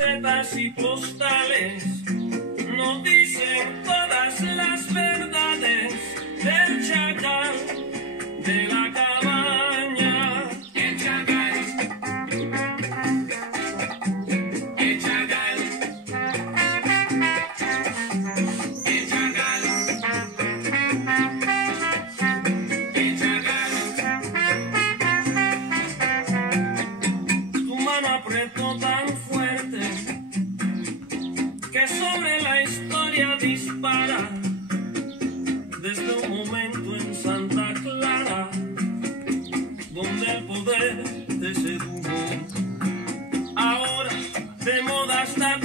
camisetas y postales no dicen todas las verdades del chacal de la cabaña. El chacal, el chacal, el chacal, el chacal. Tu mano apretó tan fuerte que sobre la historia dispara desde un momento en Santa Clara donde el poder te sedujo. Ahora de moda está